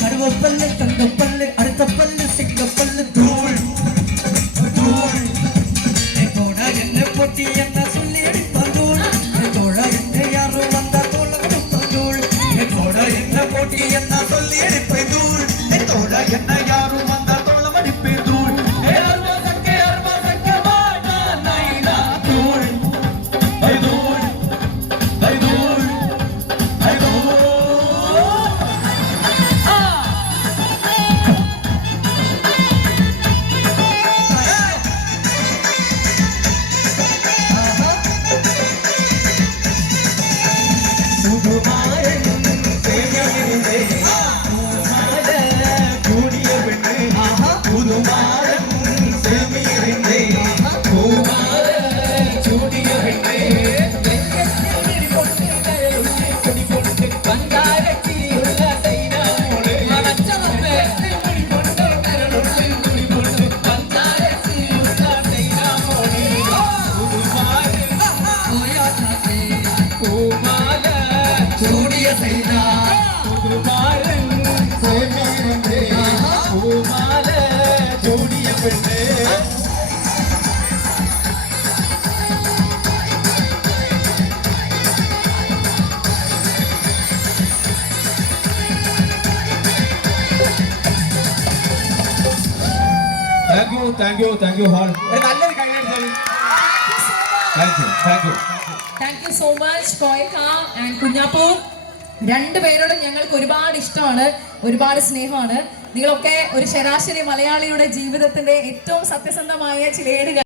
கருவப்பல்லு தங்கப்பல்லு அடுத்த பல்லு சிங்கப்பல்லு தூள் தூள் என்னோட என்ன போட்டி என்ன சொல்லி அடிப்பான் தூள் என்ன யாரும் வந்தா தோல கொடுப்பான் தூள் என்ன போட்டி என்ன சொல்லி சூடிய செய்தார் ஜோடிய பெண்ணே thank you thank you thank you hall നല്ലൊരു കൈയടിച്ചാലും thank you thank you Thank you so much Koyakka and Kunjappu രണ്ടുപേരോടും ഞങ്ങൾക്ക് ഒരുപാട് ഇഷ്ടമാണ് ഒരുപാട് സ്നേഹമാണ്. നിങ്ങളൊക്കെ ഒരു ശരാശരി മലയാളിയുടെ ജീവിതത്തിന്റെ ഏറ്റവും സത്യസന്ധമായ ചില ഏടുകൾ